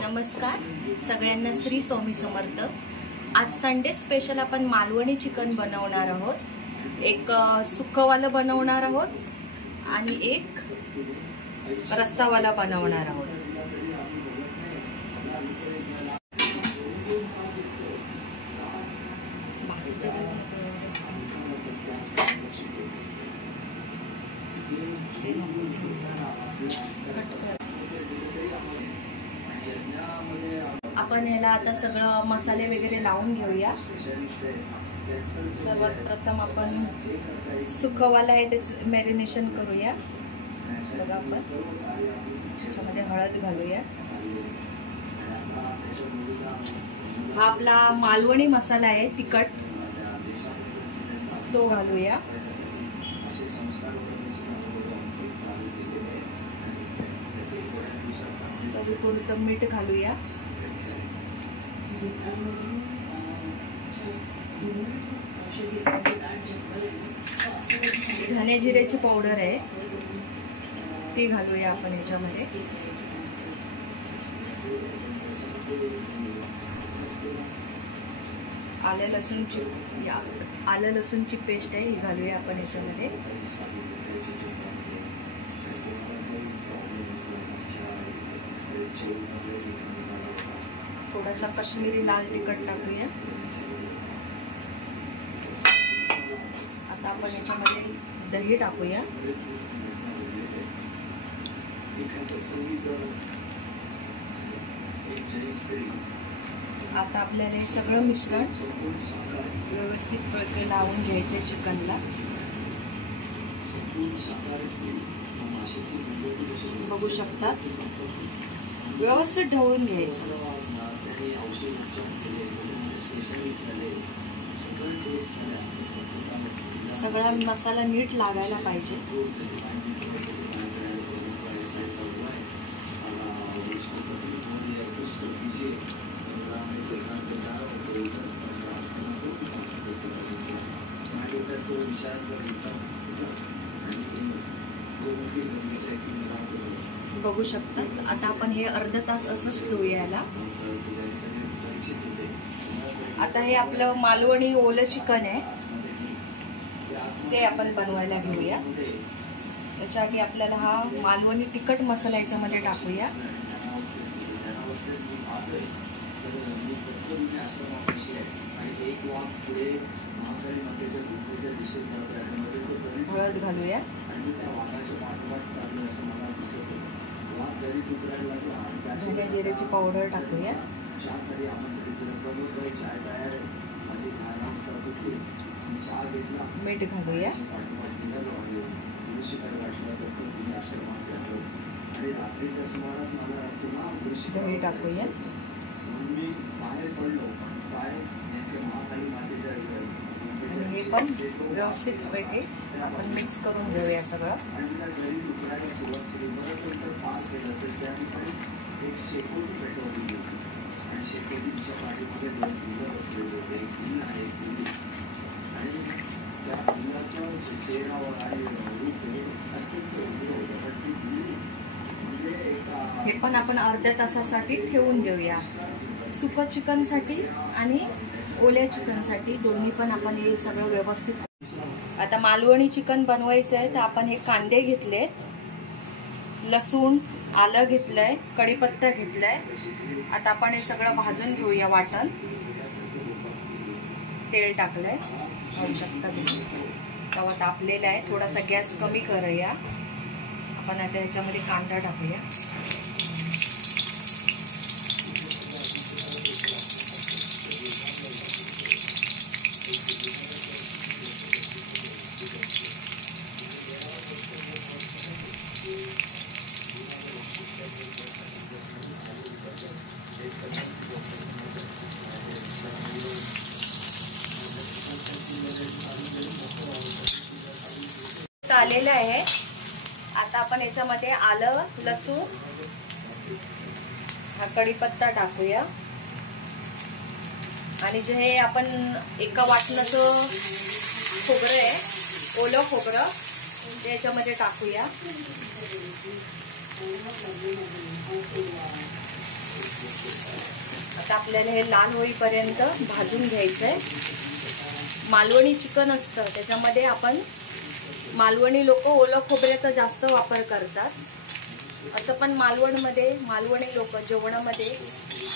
नमस्कार सगळ्यांना, श्री स्वामी समर्थ। आज संडे स्पेशल आपण मालवणी चिकन बनवणार आहोत। एक सुक्कवाला बनवणार आहोत आणि एक रस्सावाला बनवणार आहोत। आपण याला आता सगळं मसाले वगैरे लावून घेऊया। सर्वात प्रथम आपण सुक्कवाला आहे त्याचं मॅरिनेशन करूया। बघा, आपण त्याच्यामध्ये हळद घालूया। हा आपला मालवणी मसाला आहे तिखट, तो घालूया। चवीपुरतं मीठ घालूया। धने जिऱ्याची पावडर आहे ती घालूया आपण याच्यामध्ये। आलं लसूणची पेस्ट आहे ही घालूया आपण याच्यामध्ये। थोडासा काश्मीरी लाल तिखट टाकूया। आता आपण याच्यामध्ये दही टाकूया। आता आपल्याला हे सगळं मिश्रण व्यवस्थित लावून घ्यायचे चिकनला। बघू शकता, व्यवस्थित ढवळून घ्यायचं। सगळा मसाला नीट लागायला पाहिजे। बघू शकता, आता आपण हे अर्धा तास असंच ठेवूया याला। आता हे आपलं मालवणी ओलं चिकन आहे ते आपण बनवायला घेऊया। त्याच्या आधी आपल्याला हा मालवणी तिखट मसाला याच्यामध्ये टाकूया। हळद घालूया। धने जिऱ्याची पावडर टाकूया। मीठ घालूया। दही टाकूया। आणि हे पण व्यवस्थित पेटे आपण मिक्स करून घेऊया सगळं। हे पण आपण अर्ध्या तासासाठी ठेवून देऊया। सुकं चिकन साठी आणि ओल्या चिकन साठी दोन्ही पण आपण हे सगळं व्यवस्थित। आता मालवणी चिकन बनवायचं आहे तर आपण हे कांदे घेतलेत, लसूण, आलं घेतलंय, कढीपत्ता घेतलाय। आता आपण हे सगळं भाजून घेऊया। वाटण तेल टाकलंय, पाहू शकता तुम्ही। तवा तापलेला आहे, थोडासा गॅस कमी करूया। आपण आता याच्यामध्ये कांदा टाकूया। आलेलं आहे। आता आपण याच्यामध्ये आलं, लसूण, हा कढीपत्ता टाकूया। आणि जे हे आपण एका वाटणाचं खोबरं आहे, ओलं खोबरं, ते याच्यामध्ये टाकूया. आता आपल्याला हे लाल होईपर्यंत भाजून घ्यायचंय. मालवणी चिकन असतं त्याच्यामध्ये आपण मालवणी लोक ओलं खोबऱ्याचा जास्त वापर करतात. असं पण मालवणी लोक जेवणामध्ये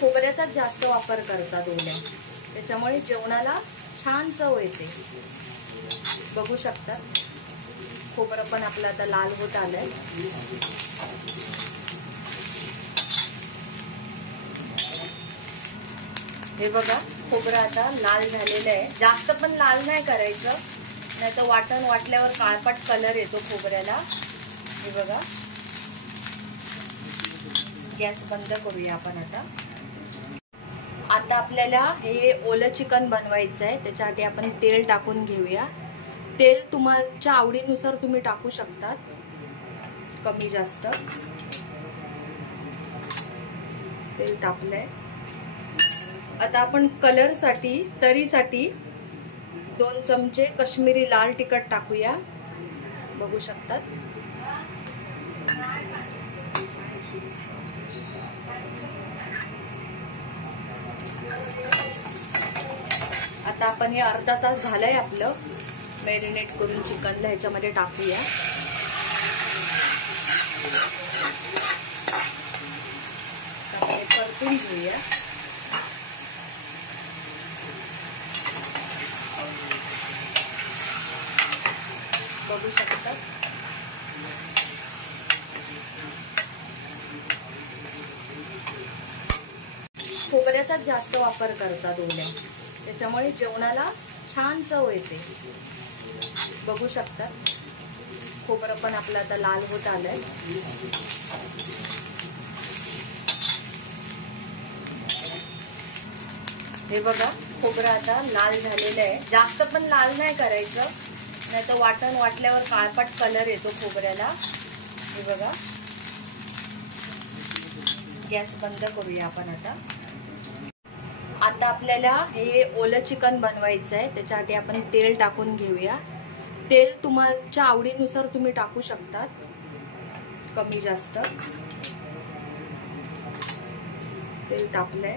खोबऱ्याचाच जास्त वापर करतात ओल्या. त्याच्यामुळे जेवणाला छान चव येते. बघू शकता खोबरं पण आपलं आता लाल होत आलंय. हे बघा खोबरं आता लाल झालेलं आहे. जास्त पण लाल नाही करायचं, नाही तर वाटण वाटल्यावर काळपट कलर येतो खोबऱ्याला. हे बघा. गॅस बंद करूया आपण आता. आता आपल्याला हे ओलं चिकन बनवायचं आहे. त्याच्या आधी आपण तेल टाकून घेऊया. तेल तुमच्या आवडीनुसार तुम्ही टाकू शकतात, कमी जास्त. तेल तापलंय. आता आपण कलरसाठी तरीसाठी 2 चमचे काश्मीरी लाल तिखट टाकूया. बघू शकतात. आता आपण हे अर्धा तास झालंय आपलं मॅरिनेट करून चिकनला ह्याच्यामध्ये टाकूया. परतून घेऊया. बघू शकतात. खोबऱ्याचाच जास्त वापर करतात ओल्या. त्याच्यामुळे जेवणाला छान चव येते. बघू शकता खोबरं पण आपलं आता लाल होत आलंय. हे बघा खोबरं आता लाल झालेलं आहे. जास्त पण लाल नाही करायचं, नाही तर वाटण वाटल्यावर काळपट कलर येतो खोबऱ्याला. हे बघा. गॅस बंद करूया आपण आता. आता आपल्याला हे ओलं चिकन बनवायचं आहे. त्याच्या आधी आपण तेल टाकून घेऊया. तेल तुमच्या आवडीनुसार तुम्ही टाकू शकतात, कमी जास्त. तेल तापलंय.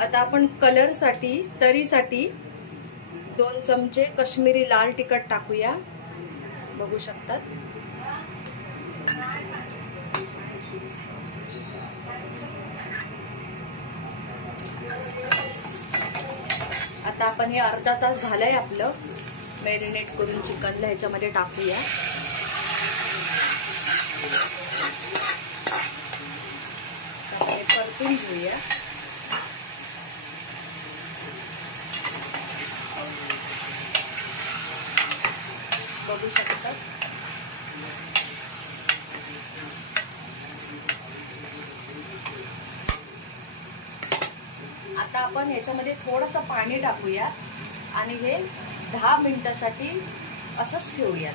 आता आपण कलरसाठी तरीसाठी 2 चमचे काश्मीरी लाल तिखट टाकूया. बघू शकतात. आता आपण हे अर्धा तास झालंय आपलं मॅरिनेट करून चिकनला ह्याच्यामध्ये टाकूया. परतून घेऊया. बघू शकतात. आता आपण ह्याच्यामध्ये थोडंसं पाणी टाकूया आणि हे 10 मिनिटासाठी असंच ठेवूया.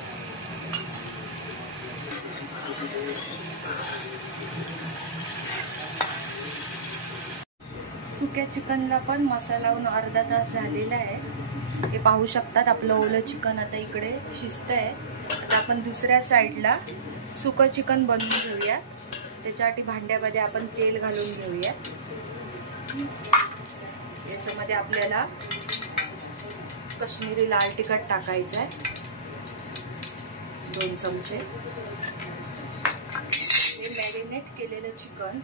सुक्या चिकनला पण मसाला लावून अर्धा तास झालेला आहे. हे पाहू शकतात आपलं ओलं चिकन आता इकडे शिजतंय. आता आपण दुसऱ्या साईडला सुकं चिकन बनवून घेऊया. त्याच्यासाठी भांड्यामध्ये आपण तेल घालून घेऊया. याच्यामध्ये आपल्याला काश्मीरी लाल तिखट टाकायचं आहे 2 चमचे. हे मॅरिनेट केलेलं चिकन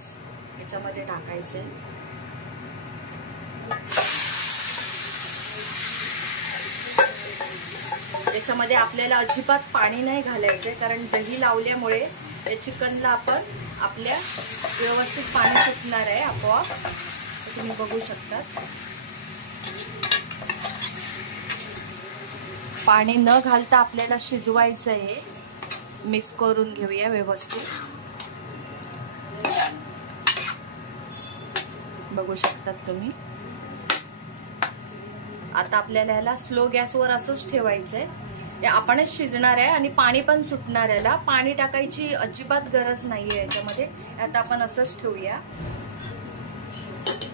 याच्यामध्ये टाकायचं आहे. याच्यामध्ये आपल्याला अजिबात पाणी नाही घालायचंय, कारण दही लावल्यामुळे या चिकनला आपण आपल्या व्यवस्थित पाणी सुटणार आहे आपोआप. तुम्ही बघू शकता. पाणी न घालता आपल्याला शिजवायचं आहे. मिक्स करून घेऊया व्यवस्थित. बघू शकतात तुम्ही. आता आपल्याला ह्याला स्लो गॅसवर असंच ठेवायचंय. हे आपणच शिजणार आहे आणि पाणी पण सुटणार आहे. याला पाणी टाकायची अजिबात गरज नाहीये याच्यामध्ये. आता आपण असंच ठेवूया.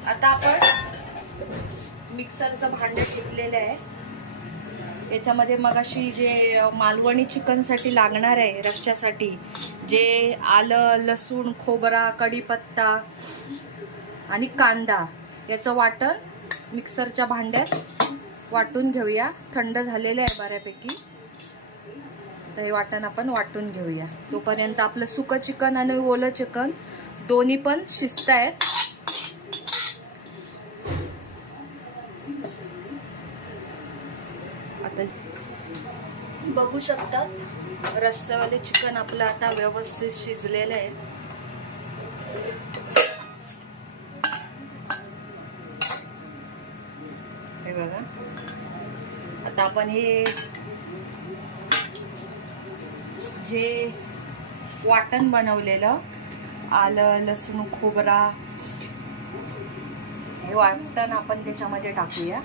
आता आपण मिक्सरचं भांडं घेतलेलं आहे. याच्यामध्ये मगाशी जे मालवणी चिकनसाठी लागणार आहे रश्श्यासाठी, जे आलं, लसूण, खोबरा, कढीपत्ता आणि कांदा याचं वाटण मिक्सरच्या भांड्यात वाटून घेऊया. थंड झालेलं आहे बऱ्यापैकी. तर हे वाटण आपण वाटून घेऊया. तोपर्यंत आपलं सुकं चिकन आणि ओलं चिकन दोन्ही पण शिजतायत. आता बघू शकतात रस्स्यावाले चिकन आपलं आता व्यवस्थित शिजलेलं आहे. हे बघा. आता आपण हे जे वाटण बनवलेलं आलं, लसूण, खोबरा हे वाटण आपण त्याच्यामध्ये टाकूया.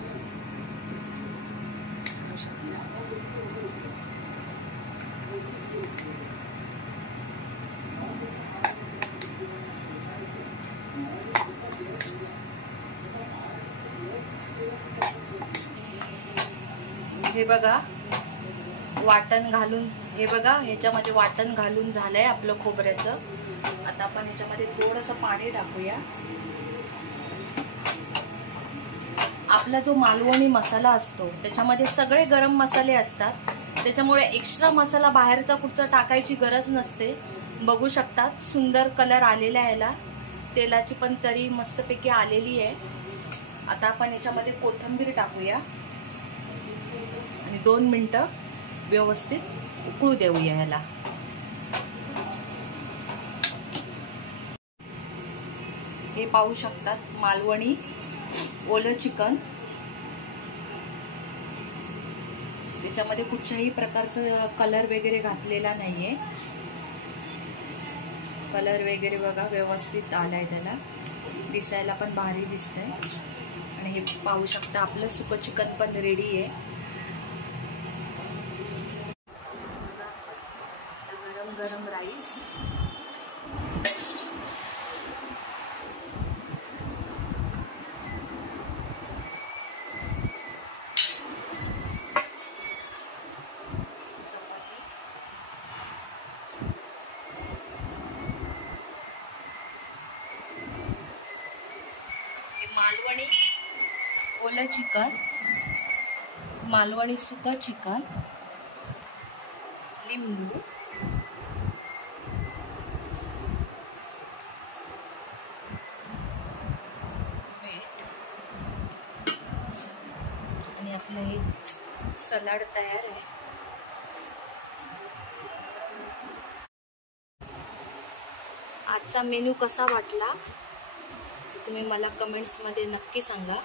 हे बघा वाटण घालून, हे बघा ह्याच्यामध्ये वाटण घालून झालंय आपलं खोबऱ्याचं. आता आपण ह्याच्यामध्ये थोडंसं पाणी टाकूया. आपला जो मालवणी मसाला असतो त्याच्यामध्ये सगळे गरम मसाले असतात, त्याच्यामुळे एक्स्ट्रा मसाला बाहेरचा कुठचा टाकायची गरज नसते. बघू शकतात सुंदर कलर आलेला आहे याला. तेलाची पण तरी मस्तपैकी आलेली आहे. आता आपण याच्यामध्ये कोथिंबीर टाकूया आणि 2 मिनिटं व्यवस्थित उकळू देऊया ह्याला. हे पाहू शकतात मालवणी ओलं चिकन. त्याच्यामध्ये कुठच्याही प्रकारचं कलर वगैरे घातलेला नाहीये. कलर वगैरे बघा व्यवस्थित आलाय, त्याला दिसायला पण भारी दिसतंय. आणि हे पाहू शकता आपलं सुकं चिकन पण रेडी आहे. गरम गरम राईस. मालवणी ओलं चिकन, मालवणी सुकं चिकन, लिंबू, मीठ आणि आपलं हे सलाड तयार आहे. आजचा मेनू कसा वाटला तुम्ही मला कमेंट्समध्ये नक्की सांगा.